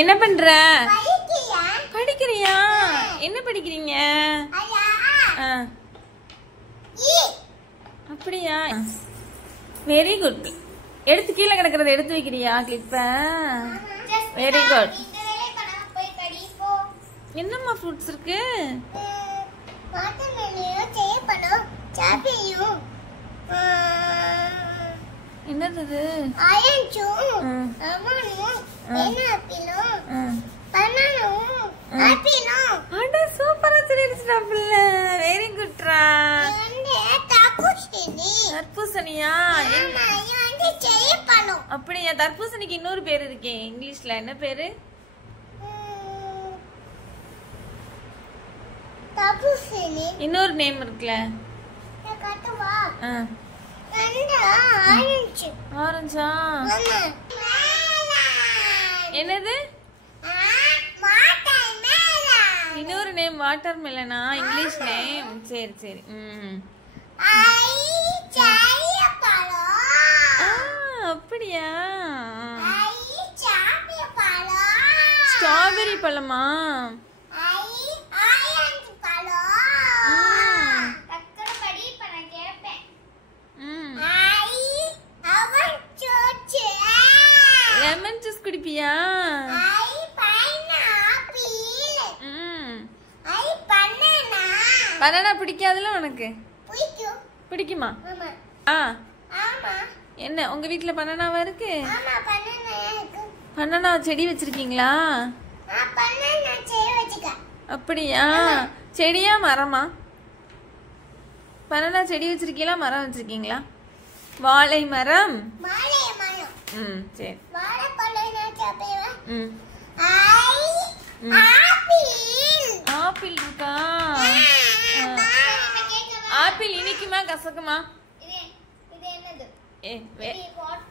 என்ன பண்ற? படிக்கிறியா? என்ன படிக்கிறீங்க? அப்படியா? Very good. எடுத்து கீழே கிடக்கிறத எடுத்து வைக்கிறியா கிளிப்ப? Very good. என்னம்மா ஃப்ரூட்ஸ் இருக்கு? என்னது இது? அட சூப்பரா சொல்லிருச்சுடா. வெரி குட்ரா. தர்பூசணியா? அப்படியா? தர்பூசணிக்கு இன்னொரு பேர் இருக்கே இங்கிலீஷ்ல. என்ன பேரு? இன்னொரு நேம் இருக்குல்ல. ஆரஞ்சா? என்னது? இன்னொரு நேம் வாட்டர் மெலனா இங்கிலீஷ் நேம். சரி சரி. அப்படியா? ஸ்ட்ராபெரி பழமா? லெமன் ஜூஸ் குடிப்பியா? பனானா பிடிக்காதுல உனக்கு? பிடிக்குமா? என்ன உங்க வீட்டுல பனானாவா இருக்கு? பனானா செடி வச்சிருக்கீங்களா? அப்படியா? செடியா மரமா? பனானா செடி வச்சிருக்கீங்களா மரம் வச்சிருக்கீங்களா? வாழை மரம். சரி. ஆப்பிள் இருக்கா? ஆப்பிள் இனிக்குமா கசக்குமா?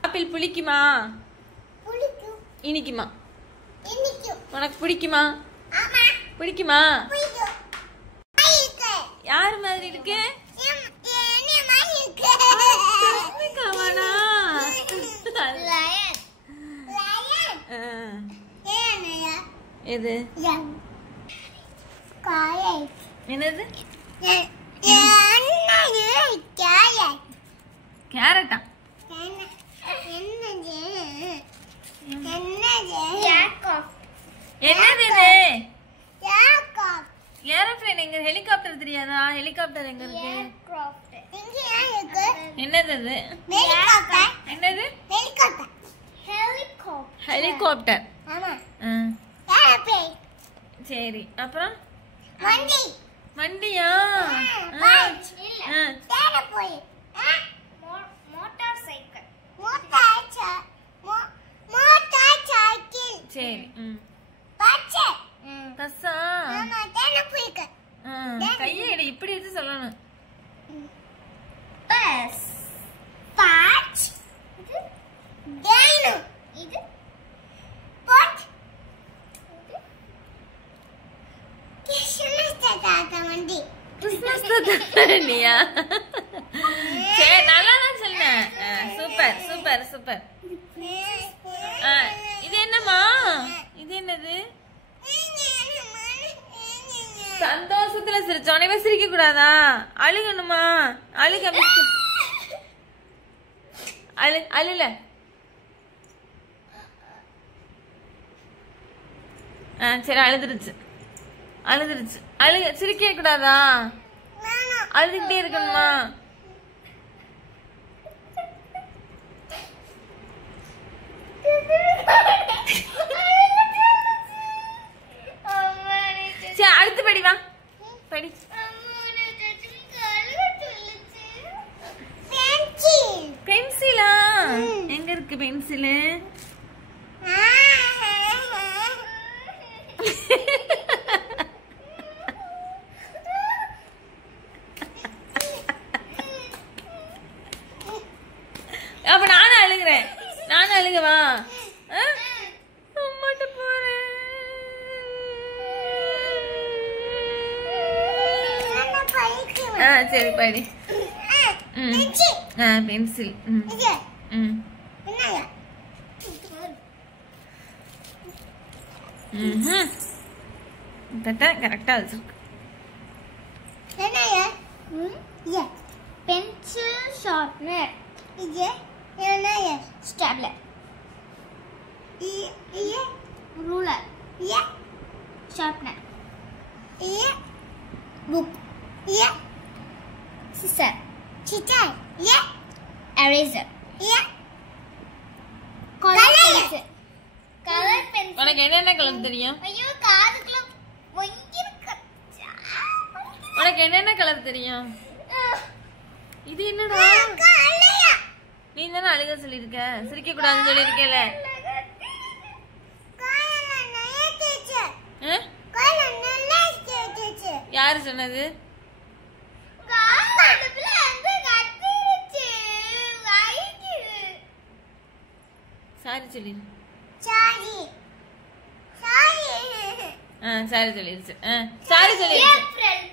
ஆப்பிள் புளிக்குமா இனிக்குமா? உனக்கு பிடிக்குமா? பிடிக்குமா? யாரு மாதிரி இருக்கு? எது? என்னது? கேரட்டா? என்னது இது? ஏரோப்ளேன் எங்க? ஹெலிகாப்டர் தெரியாதா? ஹெலிகாப்டர் எங்க இருக்கு? என்னது இது? என்னது? ஹெலிகாப்டர். சரி. அப்புறம் வண்டியா? சரி. பஸ்ஸா? கையை எடு. இப்படி வச்சு சொல்லணும். இல்லையா? சரி, நல்லா தான் சொன்னேன். Super super super. இது என்னம்மா? இது என்னது? சந்தோஷத்துல சிரிச்சோனே சிரிக்க கூடாதா? அழுகணுமா? அழுக. அழுல. சரி, அழுதுருச்சு. அழுக. சிரிக்க கூடாதா? அழுதுகிட்டே இருக்கணுமா? சரி, அடுத்து படி. வா படி. பென்சிலா? எங்க இருக்கு பென்சிலு? அப்ப நானும் அழுகுறேன். நானும் அழுகவா? அம்மாட்ட போறேன். சரி படி. பென்சில். கரெக்டா வச்சிருக்கு. Pencil sharpener. இது stapler. Ruler. Sharpener. Book. Scissor. eraser. Colour pencil. Colour pencil. உனக்கு என்னென்ன கலர் தெரியும்? ஐயோ காதுக்குள்ள வங்கிருக்கு. உனக்கு என்னென்ன கலர் தெரியும்? இது என்னடா? நீ தானே அழுக சொல்லிருக்க, சிரிக்க கூடாதுன்னு சொல்லிருக்கல. யாரு சொன்னது? சாரி சொல்லி. சாரி சொல்லிருச்சு. சாரி சொல்லிருச்சு.